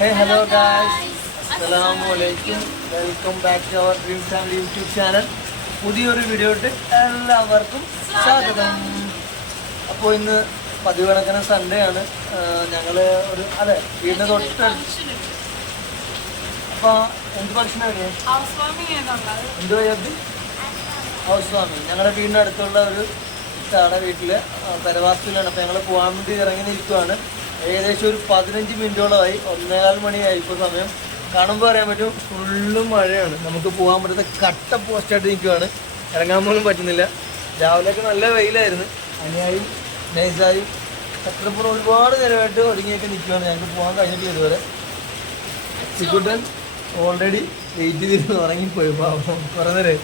Hey, hello guys. Assalamualaikum. Welcome back to our Dream Family YouTube channel. പുതിയൊരു വീഡിയോയിട്ട് എല്ലാവർക്കും സ്വാഗതം. അപ്പോൾ ഇന്ന് പതിവ് കണക്കിന് സൺഡേ ആണ്. ഞങ്ങൾ ഒരു വീടിന് തൊട്ട് അപ്പോൾ എന്ത് ഫംഗ്ഷനാണ്? എന്ത് വയ്യാത്തി ഹൗസ് വാമിങ്. ഞങ്ങളുടെ വീടിൻ്റെ അടുത്തുള്ള ഒരു ഇതാണ് വീട്ടിൽ പരവാസത്തിലാണ്. അപ്പോൾ ഞങ്ങൾ പോകാൻ വേണ്ടി ഇറങ്ങി നിൽക്കുകയാണ്. ഏകദേശം ഒരു 15 മിനിറ്റോളമായി, 1:15 മണിയായി ഇപ്പോൾ സമയം. കാണുമ്പോൾ അറിയാൻ പറ്റും ഫുള്ളും മഴയാണ്. നമുക്ക് പോകാൻ പറ്റുന്ന കട്ട പോസ്റ്റായിട്ട് നിൽക്കുകയാണ്. ഇറങ്ങാൻ പോലും പറ്റുന്നില്ല. രാവിലെയൊക്കെ നല്ല വെയിലായിരുന്നു. അനിയായും നൈസായും അത്രപ്പുറം ഒരുപാട് നേരമായിട്ട് ഒരുങ്ങിയൊക്കെ നിൽക്കുകയാണ്. ഞങ്ങൾക്ക് പോകാൻ കഴിഞ്ഞിട്ടില്ല ഇതുവരെ. ചിക്കുട്ടൻ ഓൾറെഡി വെയിറ്റ് ചെയ്തിരുന്ന് ഉറങ്ങിപ്പോയി കുറേ നേരം.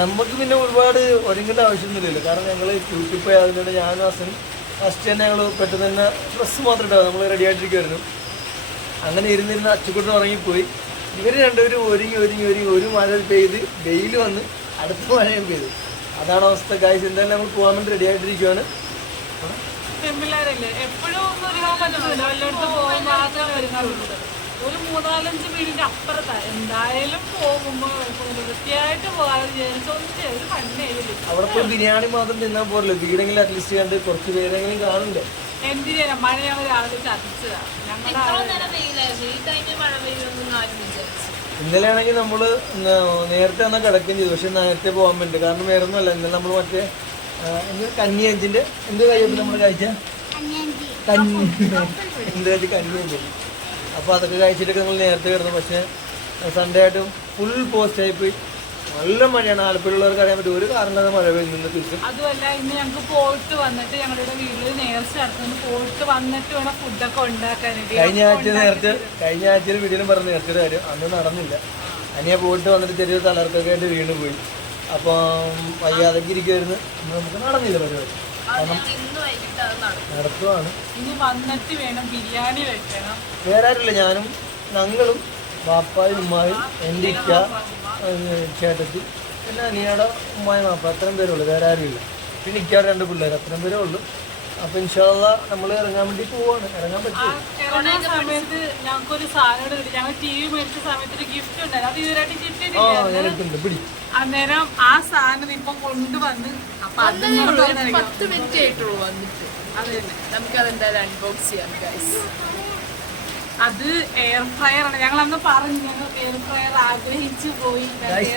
നമുക്ക് പിന്നെ ഒരുപാട് ഒരുങ്ങേണ്ട ആവശ്യമൊന്നുമില്ലല്ലോ, കാരണം ഞങ്ങൾ ക്യൂട്ടിൽ പോയി അതിനോട് ഞാനും അസനും ഫസ്റ്റ് തന്നെ ഞങ്ങൾ പെട്ടെന്ന് തന്നെ ഡ്രസ്സ് മാത്രം ഇട്ടാവും. നമ്മൾ റെഡി ആയിട്ടിരിക്കുമായിരുന്നു. അങ്ങനെ ഇരുന്നിരുന്ന് അച്ചുക്കുട്ടൻ ഉറങ്ങിപ്പോയി. ഇവർ രണ്ടുപേരും ഒരുങ്ങി ഒരു മഴ പെയ്ത് വെയിൽ വന്ന് അടുത്ത മഴയും പെയ്തു. അതാണ് അവസ്ഥ ഗൈസ്. എന്തായാലും നമ്മൾ പോകാൻ വേണ്ടി റെഡി ആയിട്ടിരിക്കുകയാണ്. ഒരു 3-4 വീടിന്റെ അപ്പുറത്താ എന്തായാലും പോകുമ്പോ വൃത്തിയായിട്ട് പോകാതെ ഒരു പണിയില്ല. അവിടെ പോയി ബിരിയാണി മാത്രം തിന്നാൻ പോരല്ലോ, വീടെങ്കിലും അറ്റ്ലീസ്റ്റ് കണ്ട് കുറച്ച് പേരെങ്കിലും കാണില്ലേ. എന്തിനാ മഴ ഞങ്ങൾ രാവിലെ ചതിച്ചതാ. ഇന്നലെ ആണെങ്കിൽ നമ്മള് നേരത്തെ വന്നാൽ കിടക്കുകയും ചെയ്തു. പക്ഷെ നേരത്തെ പോകാൻ വേണ്ടി, കാരണം വേറെ ഒന്നുമല്ല. ഇന്നലെ നമ്മൾ മറ്റേ കഞ്ഞി അഞ്ചിന്റെ എന്ത് കഴിയുമ്പോൾ നമ്മൾ കഴിച്ച കഞ്ഞി അഞ്ചി, അപ്പോൾ അതൊക്കെ കഴിച്ചിട്ടൊക്കെ നമ്മൾ നേരത്തെ കിടന്നു. പക്ഷേ സൺഡേ ആയിട്ടും ഫുൾ പോസ്റ്റായിപ്പോയി. നല്ല മഴയാണ്. ആലപ്പുഴയുള്ളവർക്ക് അറിയാൻ പറ്റും, ഒരു കാരണമില്ലാതെ മഴ പെയ്യുന്ന ദിവസം. അതുമല്ല ഇന്ന് ഞങ്ങൾക്ക് പോയിട്ട് വന്നിട്ട് ഞങ്ങളുടെ വീട്ടിൽ നേർച്ച നടത്തുന്നു. പോയിട്ട് വന്നിട്ട് വേണം ഫുഡൊക്കെ ഉണ്ടാക്കാനായിട്ട്. കഴിഞ്ഞ ആഴ്ചയിൽ വീട്ടിലും പറഞ്ഞ നേർച്ചയുടെ കാര്യം അന്ന് നടന്നില്ല. അനിയെ പോയിട്ട് വന്നിട്ട് ചെറിയൊരു തലർക്കൊക്കെ ആയിട്ട് വീണ് പോയി. അപ്പം വയ്യാതൊക്കെ ഇരിക്കുമായിരുന്നു. നമുക്ക് നടന്നില്ല പരിപാടി. നടത്തുവാണ്. ഇനി വന്നിട്ട് വേണം ബിരിയാണി വെക്കണം. വേറെ ആരുമില്ല, ഞാനും ഞങ്ങളും വാപ്പായും ഉമ്മായും എൻ്റെ ഇക്ക ചേട്ടത്തി പിന്നെ അനിയയുടെ ഉമ്മായും വാപ്പ, അത്രയും പേരേ ഉള്ളൂ. വേറെ ആരുമില്ല. പിന്നെ ഇക്കയുടെ 2 പിള്ളേർ, അത്രയും പേരേ ഉള്ളൂ. അപ്പൊ ഇൻഷാ അല്ലാഹ് നമ്മൾ ഇറങ്ങാൻ വേണ്ടി പോവാണ്. ഇറങ്ങാൻ പറ്റും. ഇറങ്ങുന്ന സമയത്ത് ഞങ്ങൾക്കൊരു സാധനം കിട്ടി. ഞങ്ങൾ TV മേടിച്ച സമയത്ത് ഒരു ഗിഫ്റ്റ് ഉണ്ടായിരുന്നു. അത് ഇതുവരായിട്ട് കിട്ടിയിട്ടില്ല. അന്നേരം ആ സാധനം ഇപ്പൊ കൊണ്ടുവന്ന് 10 മിനിറ്റ് ആയിട്ടുള്ളൂ വന്നിട്ട്. അത് തന്നെ നമുക്ക് അതെന്തായാലും അൺബോക്സ് ചെയ്യാം ഗൈസ്. അത് എയർ ഫ്രയർ ആണ്. ഞങ്ങൾ അന്ന് പറഞ്ഞു ഞങ്ങൾ എയർ ഫ്രയർ ആഗ്രഹിച്ചു പോയി.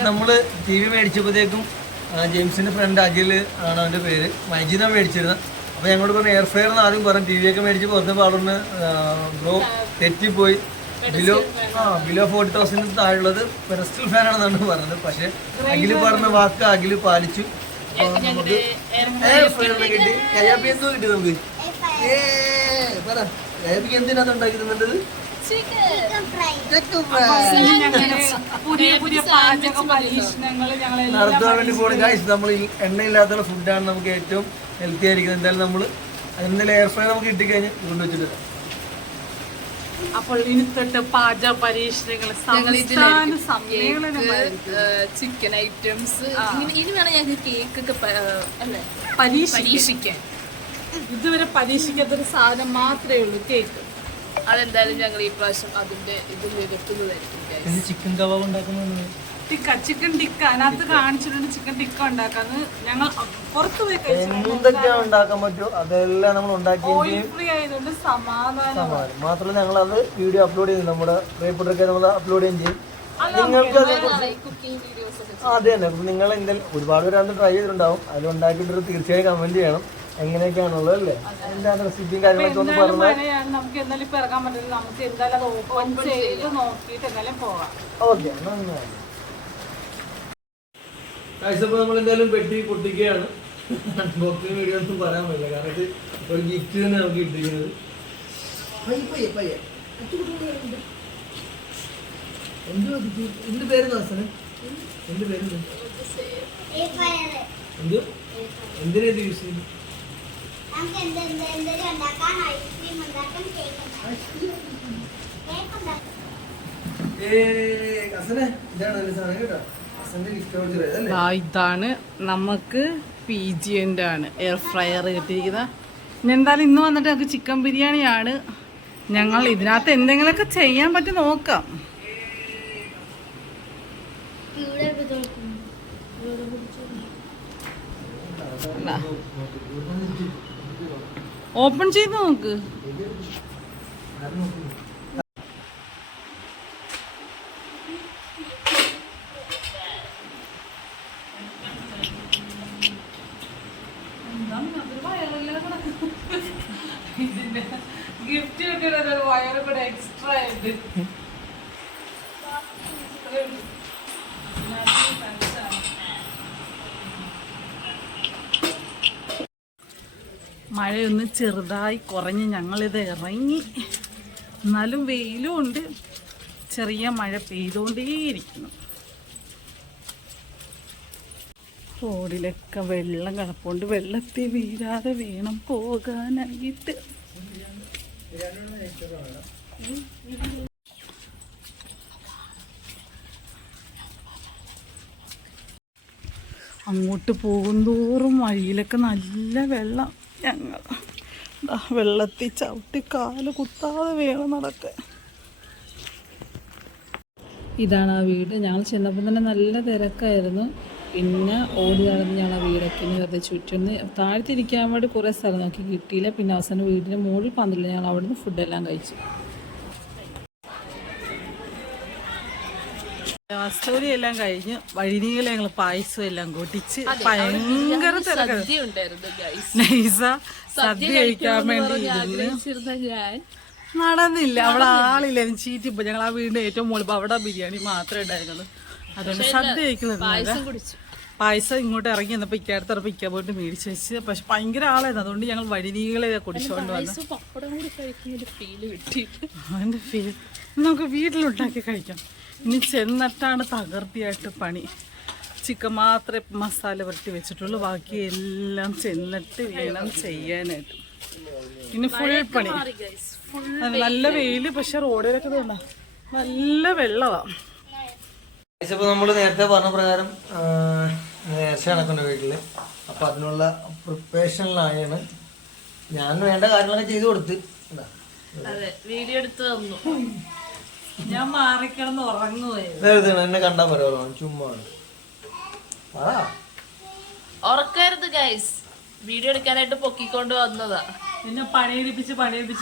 നമ്മള് TV മേടിച്ചപ്പോഴത്തേക്കും ജെയിംസിന്റെ ഫ്രണ്ട് അഖിൽ ആണ് അവന്റെ പേര്, മൈജീദാണ് മേടിച്ചിരുന്നത്. അപ്പോൾ ഞങ്ങളോട് പറഞ്ഞു എയർ ഫ്രയർ എന്ന് ആദ്യം പറഞ്ഞു. TV ഒക്കെ മേടിച്ച് പുറത്ത് പാടുന്ന ബ്രോ തെറ്റിപ്പോയി. ബിലോ 40,000 താഴെയുള്ളത് പെഡസ്റ്റൽ ഫാനാണെന്നാണ് പറഞ്ഞത്. പക്ഷെ അഖില് പറഞ്ഞ വാക്ക് അഖില് പാലിച്ചു. നമുക്ക് എയർ ഫ്രയറിനെ കിട്ടി. കയ്യാപ്പി എന്തോ കിട്ടി നമുക്ക്. പറ കയ്യാപ്പിക്ക് എന്തിനാണ് ഉണ്ടാക്കി തന്നത്? നടത്താൻ വേണ്ടി പോകണം ഗൈസ്. നമ്മൾ എണ്ണയില്ലാത്ത ഫുഡാണ് നമുക്ക് ഏറ്റവും ഹെൽത്തി ആയിരിക്കുന്നത്. എന്തായാലും നമ്മൾ എന്തായാലും എയർ ഫ്രയർ നമുക്ക് കിട്ടിക്കഴിഞ്ഞ് കൊണ്ടുവച്ചിട്ട്. അപ്പോൾ ഇനി തൊട്ട് പാചക പരീക്ഷണങ്ങൾ, ചിക്കൻ ഐറ്റംസ്, ഇനി വേണം ഞങ്ങൾക്ക് കേക്ക് ഒക്കെ പരീക്ഷിക്കാൻ. ഇതുവരെ പരീക്ഷിക്കാത്തൊരു സാധനം മാത്രമേ ഉള്ളൂ, കേക്ക്. അതെന്തായാലും ഞങ്ങൾ ഈ പ്രാവശ്യം അതിന്റെ ഇത് നിരത്തുന്നതായിരിക്കും. ചിക്കൻ കബാബ് ഉണ്ടാക്കുന്നത് ചിക്കൻ ടിക്ക അതിനകത്ത് കാണിച്ചിട്ടുണ്ട്. ചിക്കൻ ടിക്ക ഉണ്ടാക്കാന്ന് ഞങ്ങൾ പുറത്ത് പോയി എന്തൊക്കെയാ ഉണ്ടാക്കാൻ പറ്റുമോ അതെല്ലാം നമ്മൾ ഉണ്ടാക്കി. ഫ്രീ ആയതുകൊണ്ട് സമാധാനം. മാത്രമല്ല ഞങ്ങൾ അത് വീഡിയോ അപ്ലോഡ് ചെയ്യും. നമ്മുടെ പ്രിയപ്പെട്ടവരൊക്കെ നമ്മൾ അപ്ലോഡ് ചെയ്യുകയും ചെയ്യും. നിങ്ങൾക്ക് അതെ തന്നെ. നിങ്ങൾ എന്തായാലും ഒരുപാട് പേര് അന്ന് ട്രൈ ചെയ്തിട്ടുണ്ടാവും. അതിലുണ്ടാക്കിയിട്ട് തീർച്ചയായും കമന്റ് ചെയ്യണം എങ്ങനെയൊക്കെയാണുള്ളത് അല്ലേ. എന്താണ് റെസിപ്പിയും കാര്യങ്ങളൊക്കെ ഒന്ന് പറഞ്ഞാൽ നമുക്ക് എന്തായാലും ഇപ്പൊ ഇറങ്ങാൻ പറ്റില്ല. നമുക്ക് എന്തായാലും അത് ഓപ്പൺ ചെയ്ത് നോക്കിയിട്ട് എന്തായാലും പോകാം. ഓക്കെ. അപ്പോൾ നമ്മൾ എന്തായാലും പെട്ടി പൊട്ടിക്കുകയാണ്. അൺബോക്സിങ് വീഡിയോ ഒന്നും പറയാൻ പറ്റില്ല, കാരണം ഇത് ഒരു ഗിഫ്റ്റ് തന്നെ നമുക്ക് കിട്ടിയിരിക്കുന്നത്. എന്ത് പേര് എന്ത് പേരുണ്ട്? എന്ത് എന്തിനാ ഇത് യൂസ് ചെയ്യുന്നത്? ഇതാണ് നമുക്ക് PGN ആണ് എയർ ഫ്രയർ കിട്ടിയിരിക്കുന്നത്. ഇനി എന്തായാലും ഇന്ന് വന്നിട്ട് നമുക്ക് ചിക്കൻ ബിരിയാണിയാണ്. ഞങ്ങൾ ഇതിനകത്ത് എന്തെങ്കിലുമൊക്കെ ചെയ്യാൻ പറ്റി നോക്കാം. ഓപ്പൺ ചെയ്ത് നോക്ക്. ഗിഫ്റ്റ് കിട്ടിയത് വയറ് കൂടെ എക്സ്ട്രാ ആയിട്ട്. മഴയൊന്ന് ചെറുതായി കുറഞ്ഞ് ഞങ്ങളിത് ഇറങ്ങി. എന്നാലും വെയിലും ഉണ്ട്, ചെറിയ മഴ പെയ്തുകൊണ്ടേയിരിക്കുന്നു. റോഡിലൊക്കെ വെള്ളം കിടപ്പുണ്ട്. വെള്ളത്തിൽ വീഴാതെ വേണം പോകാനായിട്ട്. അങ്ങോട്ട് പോകുന്തോറും വഴിയിലൊക്കെ നല്ല വെള്ളം. ഞങ്ങൾ വെള്ളത്തിൽ ചവിട്ടി കാല് കുത്താതെ വേണം നടക്കാൻ. ഇതാണ് ആ വീട്. ഞങ്ങൾ ചെന്നപ്പോൾ തന്നെ നല്ല തിരക്കായിരുന്നു. പിന്നെ ഓടി നടന്ന് ഞങ്ങൾ ആ വീടൊക്കെ ഇനി വെറുതെ ചുറ്റുന്ന് താഴ്ത്തിരിക്കാൻ വേണ്ടി കുറേ സ്ഥലം നോക്കി, കിട്ടിയില്ല. പിന്നെ അവസാനം വീടിൻ്റെ മുകളിൽ പന്തലില്ല. ഞങ്ങൾ അവിടെ നിന്ന് ഫുഡെല്ലാം കഴിച്ചു. വസ്തുരി എല്ലാം കഴിഞ്ഞ് വഴിനീളെ ഞങ്ങൾ പായസം എല്ലാം കൂട്ടിച്ച് ഭയങ്കര നൈസ സദ്യ കഴിക്കാൻ വേണ്ടി നടന്നില്ല. അവിടെ ആളില്ല, ചീറ്റിപ്പോ ഞങ്ങൾ ആ വീടിന്റെ ഏറ്റവും മുകളിൽ അവിടെ ബിരിയാണി മാത്രമേ ഉണ്ടായിരുന്നുള്ളൂ. അതുകൊണ്ട് സദ്യ കഴിക്കുന്നത് പായസം ഇങ്ങോട്ട് ഇറങ്ങി വന്നപ്പോൾ ഇക്കടുത്തിറപ്പം ഇക്ക പോയിട്ട് മേടിച്ച് വെച്ച്. പക്ഷെ ഭയങ്കര ആളായിരുന്നു. അതുകൊണ്ട് ഞങ്ങൾ വഴിനീകളെ കുടിച്ചുകൊണ്ട് വന്നു. അതിന്റെ ഫീൽ നമുക്ക് വീട്ടിലുണ്ടാക്കി കഴിക്കാം. ഇനി ചെന്നിട്ടാണ് തകർത്തിയായിട്ട് പണി. ചിക്കൻ മാത്രമേ മസാല പുരട്ടി വെച്ചിട്ടുള്ളൂ, ബാക്കി എല്ലാം ചെന്നിട്ട് വേണം ചെയ്യാനായിട്ട്. ഇനി ഫുൾ പണി. നല്ല വെയില്, പക്ഷെ റോഡിലൊക്കെ തോന്നാ നല്ല വെള്ളമാണ്. ഇപ്പോൾ നമ്മൾ നേരത്തെ പറഞ്ഞ പ്രകാരം നേർച്ച നടക്കുന്ന വീട്ടില്. അപ്പം അതിനുള്ള പ്രിപ്പറേഷനിലാണ്. ഞാൻ വേണ്ട കാര്യങ്ങളൊക്കെ ചെയ്തു കൊടുത്ത് വീഡിയോ എടുത്ത് തന്നു. ഞാൻ മാറിക്കിടന്ന് ഉറങ്ങുകയായിരുന്നു. വെറുതെ എന്നെ കണ്ടാ പറയുമോ, ചുമ്മാ ഉറക്കരുത് ഗൈസ്. വീഡിയോ എടുക്കാനായിട്ട് പൊക്കിക്കൊണ്ട് വന്നതാ. എന്നെ പണിയെടുപ്പിച്ച്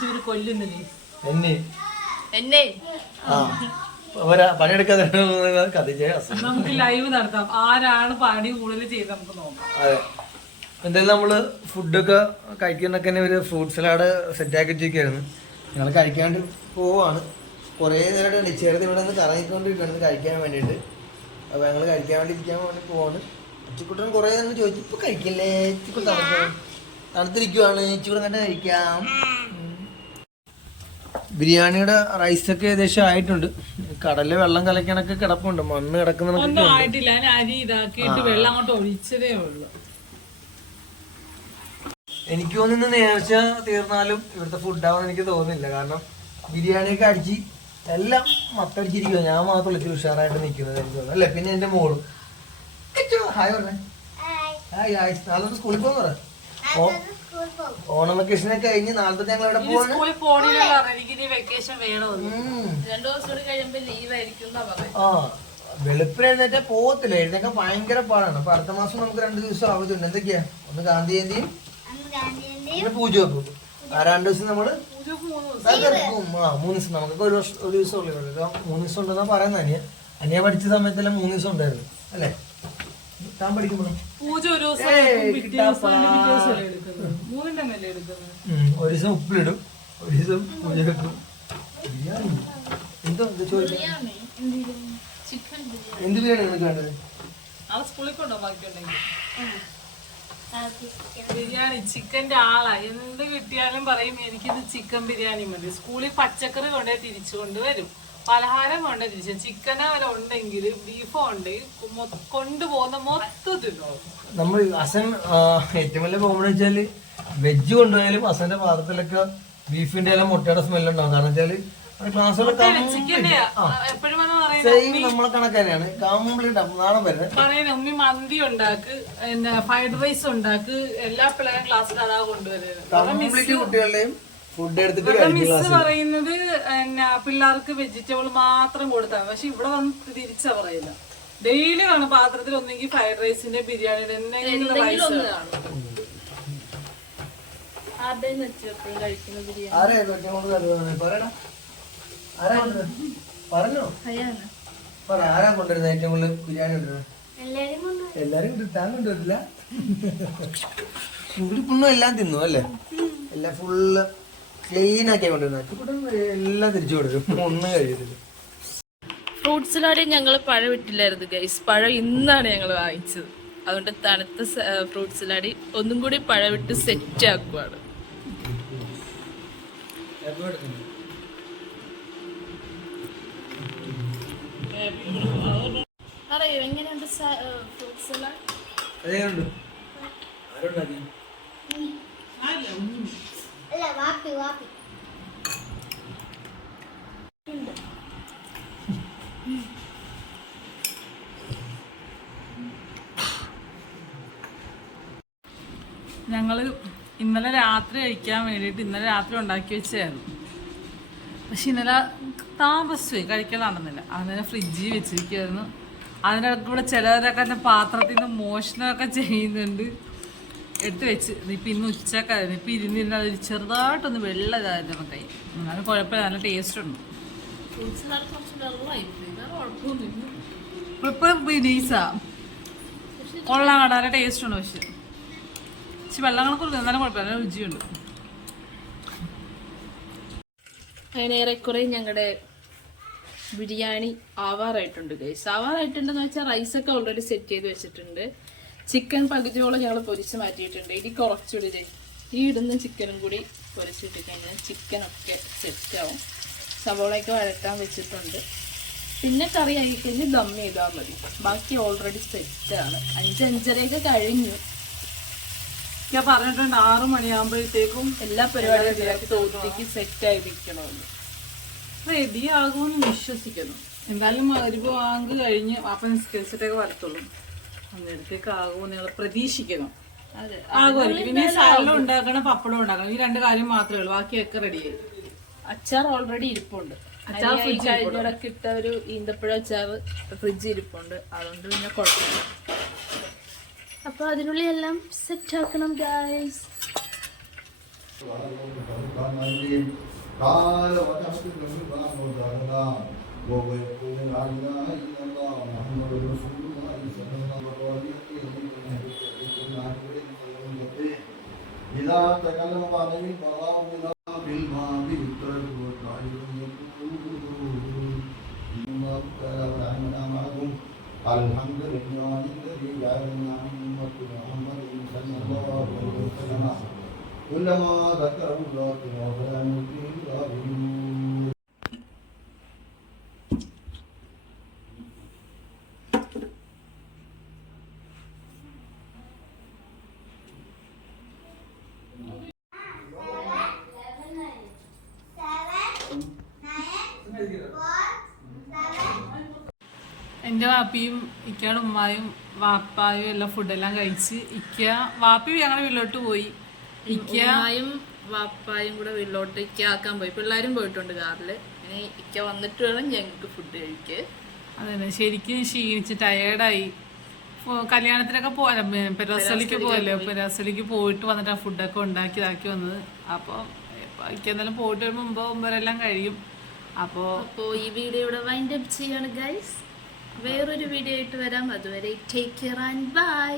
ഇവര് കൊല്ലുന്നില്ലേ എന്നെ. പണിയെടുക്കാതെ നമുക്ക് ലൈവ് നടത്താം. ആരാണ് പണി കൂടുതൽ ചെയ്ത് നമുക്ക് നോക്കാം. അതെ, എന്തായാലും നമ്മള് ഫുഡൊക്കെ കഴിക്കുന്നൊക്കെ തന്നെ ഒരു ഫ്രൂട്ട് സലാഡ് സെറ്റാക്കി വെച്ചിരിക്കുകയായിരുന്നു. ഞങ്ങൾ കഴിക്കാണ്ട് പോവാണ്. കുറേ നേരമായിട്ട് ചേർത്ത് ഇവിടെ നിന്ന് കറങ്ങിക്കൊണ്ടിരിക്കുകയാണ് കഴിക്കാൻ വേണ്ടിയിട്ട്. അപ്പോൾ ഞങ്ങൾ കഴിക്കാൻ വേണ്ടി ഇരിക്കാൻ വേണ്ടി പോവാണ്. ഇച്ചിക്കുട്ടൻ കുറേ നേരം ചോദിച്ചു, ഇപ്പൊ കഴിക്കല്ലേ, ഇച്ചിക്കുട്ടൻ തണുത്തിരിക്കുവാണ്, ഇച്ചിക്കൂടെ കണ്ട് കഴിക്കാം. ബിരിയാണിയുടെ റൈസൊക്കെ ഏകദേശം ആയിട്ടുണ്ട്. കടലിൽ വെള്ളം കലക്കാനൊക്കെ കിടപ്പുണ്ട്, മണ്ണ് കിടക്കുന്നതൊക്കെ ആയിട്ടില്ല. അരി ഇതാക്കിയിട്ട് വെള്ളം അങ്ങോട്ട് ഒഴിച്ചതേ ഉള്ളൂ. എനിക്ക് തോന്നുന്നു നേർച്ച തീർന്നാലും ഇവിടുത്തെ ഫുഡാവുമെന്ന് എനിക്ക് തോന്നുന്നില്ല. കാരണം ബിരിയാണിയൊക്കെ അടിച്ച് എല്ലാം മത്തടിച്ചിരിക്കുക. ഞാൻ മാത്രമല്ല ഇച്ചിരി ഉഷാറായിട്ട് നിൽക്കുന്നത് എനിക്ക് തോന്നുന്നു അല്ലേ. പിന്നെ എന്റെ മോളും ഹായ് പറഞ്ഞേ. Hi hi. നാളെ സ്കൂളിൽ പോകുന്ന പറ. ഓണം വെക്കേഷനൊക്കെ കഴിഞ്ഞ് നാളത്തെ ഞങ്ങൾ എവിടെ പോവാണ്? വെളുപ്പിന് എഴുന്നേറ്റാ പോകത്തില്ല. എഴുന്നേക്കാൻ ഭയങ്കര പാടാണ്. അപ്പൊ അടുത്ത മാസം നമുക്ക് 2 ദിവസം അവധിയുണ്ട്. എന്തൊക്കെയാ? ഒന്ന് ഗാന്ധി ജയന്തിയും പിന്നെ പൂജ വെക്കും. ആ 2 ദിവസം നമ്മള് 3 ദിവസം നമുക്ക് ഒരു ദിവസം ഉള്ളു. 3 ദിവസം ഉണ്ടെന്നാ പറയുന്നത്. അനിയ പഠിച്ച സമയത്തെല്ലാം 3 ദിവസം ഉണ്ടായിരുന്നു അല്ലേ? താൻ പഠിക്കുമ്പോഴും ഒരു ദിവസം ഉപ്പിലിടും, ഒരു ദിവസം പൂജ വെക്കും. എന്തോ ചോദിക്കാം, എന്ത് ബിരിയാണി നിനക്ക് വേണ്ടത്? സ്കൂളിൽ കൊണ്ടോ ബാക്കിയുണ്ടെങ്കിൽ ബിരിയാണി ചിക്കന്റെ ആളാ. എന്ത് കിട്ടിയാലും പറയും എനിക്കിത് ചിക്കൻ ബിരിയാണി മതി. സ്കൂളിൽ പച്ചക്കറി കൊണ്ടേ തിരിച്ചു കൊണ്ടുവരും, പലഹാരം കൊണ്ടേ തിരിച്ചു. ചിക്കൻ അവരെ ഉണ്ടെങ്കിൽ ബീഫോ ഉണ്ടെങ്കിൽ കൊണ്ടുപോകുന്ന മൊത്തത്തിൽ നമ്മൾ അസൻ ഏറ്റവും വലിയ കോമഡി വെച്ചാല് വെജ് കൊണ്ടുപോയാലും അസന്റെ പാത്രത്തിലൊക്കെ ബീഫിന്റെ എല്ലാം മുട്ടയുടെ സ്മെല്ലുണ്ടാവും. കാരണം വെച്ചാല് നമ്മളെ കണക്കാണ് കംപ്ലീറ്റ് നാളെ വരുന്നത്. ഉമ്മി മന്തി ഉണ്ടാക്ക്, ഫ്രൈഡ് റൈസ് ഉണ്ടാക്ക്, എല്ലാ പിള്ളേരും ക്ലാസ്സിൽ അതാ കൊണ്ടുവരുന്നത്. കംപ്ലീറ്റ് കുട്ടികളുടെയും ഫുഡ് എടുത്തിട്ട് ഇവിടെ മിസ് പറയുന്നത് എന്നാ പിള്ളേർക്ക് വെജിറ്റബിൾ മാത്രം കൊടുത്താൽ, പക്ഷെ ഇവിടെ വന്ന് തിരിച്ചാ പറയുന്നത്. ഡെയിലി കാണും പാത്രത്തിൽ ഒന്നെങ്കിൽ ഫ്രൈഡ് റൈസിന്റെ ബിരിയാണിയുടെ എന്തെങ്കിലും റൈസ്. ആരാ കൊണ്ടുവരുന്നത് ഏറ്റവും കൂടുതൽ ബിരിയാണി കൊണ്ടുവരുന്നത്? എല്ലാരും താൻ കൊണ്ടുവരില്ല. ചുരുപ്പൊന്നും എല്ലാം തിന്നു അല്ലേ? എല്ലാം ഫുള്ള് ക്ലീൻ ആക്കിയാ കൊണ്ടുവരുന്നത്. എല്ലാം തിരിച്ചു കൊടുക്കും, ഒന്നും കഴിയത്തില്ല. ഫ്രൂട്ട് സലാഡ് ഞങ്ങൾ പഴം ഇട്ടില്ലായിരുന്നു ഗൈസ്. പഴം ഇന്നാണ് ഞങ്ങൾ വാങ്ങിച്ചത്. അതുകൊണ്ട് തണുത്ത ഫ്രൂട്ട് സലാഡ് ഒന്നും കൂടി പഴം ഇട്ട് സെറ്റ് ആക്കുവാണ്. അറിയോ എങ്ങനെയുണ്ട് ഫ്രൂട്ട് സലാഡ്? ഞങ്ങള് ഇന്നലെ രാത്രി കഴിക്കാൻ വേണ്ടിയിട്ട് ഇന്നലെ രാത്രി ഉണ്ടാക്കി വെച്ചായിരുന്നു. പക്ഷെ ഇന്നലെ താമസിച്ചു കഴിക്കാൻ നടന്നില്ല. അതിനെ ഫ്രിഡ്ജിൽ വെച്ചിരിക്കുമായിരുന്നു. അതിനിടയ്ക്ക് ഇവിടെ ചിലവരൊക്കെ തന്നെ പാത്രത്തിൽ നിന്ന് മോഷണമൊക്കെ ചെയ്യുന്നുണ്ട്. എടുത്ത് വെച്ച് ഇപ്പം ഇന്ന് ഉച്ചക്കായിരുന്നു. ഇപ്പം ഇരുന്നിരുന്ന അതിൽ ചെറുതായിട്ടൊന്ന് വെള്ളം ഇതായിരുന്നു കൈ. എന്നാലും കുഴപ്പമില്ല, നല്ല ടേസ്റ്റ് ഉണ്ട്. ഇപ്പം നൈസാ കൊള്ളാം കേട്ടോ, നല്ല ടേസ്റ്റ് ഉണ്ട്. പക്ഷെ വെള്ളം കണക്കുള്ള എന്നാലും കുഴപ്പമില്ല, നല്ല രുചിയുണ്ട്. അങ്ങനെ ഏറെക്കുറെ ഞങ്ങളുടെ ബിരിയാണി ആവാറായിട്ടുണ്ട് ഗൈസ്. ആവാറായിട്ടുണ്ടെന്ന് വെച്ചാൽ റൈസൊക്കെ ഓൾറെഡി സെറ്റ് ചെയ്ത് വെച്ചിട്ടുണ്ട്. ചിക്കൻ പകുതിയോളം ഞങ്ങൾ പൊരിച്ച് മാറ്റിയിട്ടുണ്ട്. ഇനി കുറച്ചുകൂടി ഈ ഇടുന്ന ചിക്കനും കൂടി പൊരിച്ചിട്ട് കഴിഞ്ഞാൽ ചിക്കനൊക്കെ സെറ്റാവും. സവോളയൊക്കെ വഴറ്റാൻ വെച്ചിട്ടുണ്ട്. പിന്നെ കറി ആയി കഴിഞ്ഞ് ദം ചെയ്താൽ മതി. ബാക്കി ഓൾറെഡി സെറ്റാണ്. 5-5:30 കഴിഞ്ഞു. ഞാൻ പറഞ്ഞിട്ടുണ്ട് 6 മണിയാകുമ്പോഴത്തേക്കും എല്ലാ പരിപാടികളും തോതിലേക്ക് സെറ്റായി നിൽക്കണമെന്ന്. റെഡി ആകുമെന്ന് വിശ്വസിക്കുന്നു. എന്തായാലും ഒരു ബാങ്ക് കഴിഞ്ഞ് അപ്പം നിസ്കരിച്ചിട്ടൊക്കെ വരത്തുള്ളൂ. അന്നേരത്തേക്ക് ആകുമെന്ന് നിങ്ങൾ പ്രതീക്ഷിക്കുന്നു. ആകുമായിരിക്കും. പിന്നെ സാലഡ് ഉണ്ടാക്കണം, പപ്പടം ഉണ്ടാക്കണം. ഈ 2 കാര്യം മാത്രമേ ഉള്ളൂ. ബാക്കിയൊക്കെ റെഡിയായി. അച്ചാർ ഓൾറെഡി ഇരിപ്പുണ്ട്. കഴിഞ്ഞിടക്ക് ഇട്ട ഒരു ഈന്തപ്പഴ അച്ചാർ ഫ്രിഡ്ജിൽ ഇരിപ്പുണ്ട്. അതുകൊണ്ട് പിന്നെ കുഴപ്പമില്ല. അപ്പൊ അതിനുള്ളിൽ എല്ലാം സെറ്റ് ആക്കണം ഗൈസ്. كلما ذكروا الله فلا نطيع الله. എൻ്റെ വാപ്പിയും ഇക്കയുടെ ഉമ്മായും വാപ്പായും എല്ലാം ഫുഡെല്ലാം കഴിച്ച് വാപ്പി ഞങ്ങളുടെ വീട്ടിലോട്ട് പോയി. ഇക്കയും വാപ്പായും കൂടെ വീട്ടിലോട്ട് ഇക്ക ആക്കാൻ പോയി. പിള്ളേരും പോയിട്ടുണ്ട് കാറില്. ഇനി ഇക്ക വന്നിട്ട് വേണം ഞങ്ങൾക്ക് ഫുഡ് കഴിക്കുക. അതെ, ശരിക്കും ക്ഷീണിച്ച് ടയേർഡായി. കല്യാണത്തിനൊക്കെ പെരാസലിക്ക് പോയല്ലേ, പെരാസലിക്ക് പോയിട്ട് വന്നിട്ടാണ് ഫുഡൊക്കെ ഉണ്ടാക്കി വന്നത്. അപ്പോൾ ഇക്ക എന്തായാലും പോയിട്ട് വരുമ്പോൾ 9 കഴിയും. അപ്പോൾ ഈ വീഡിയോ ഇവിടെ വൈൻഡ് അപ്പ് ചെയ്യാണ് ഗൈസ്. വേറൊരു വീഡിയോ ആയിട്ട് വരാം. അതുവരെ ടേക്ക് കെയർ ആൻഡ് ബൈ.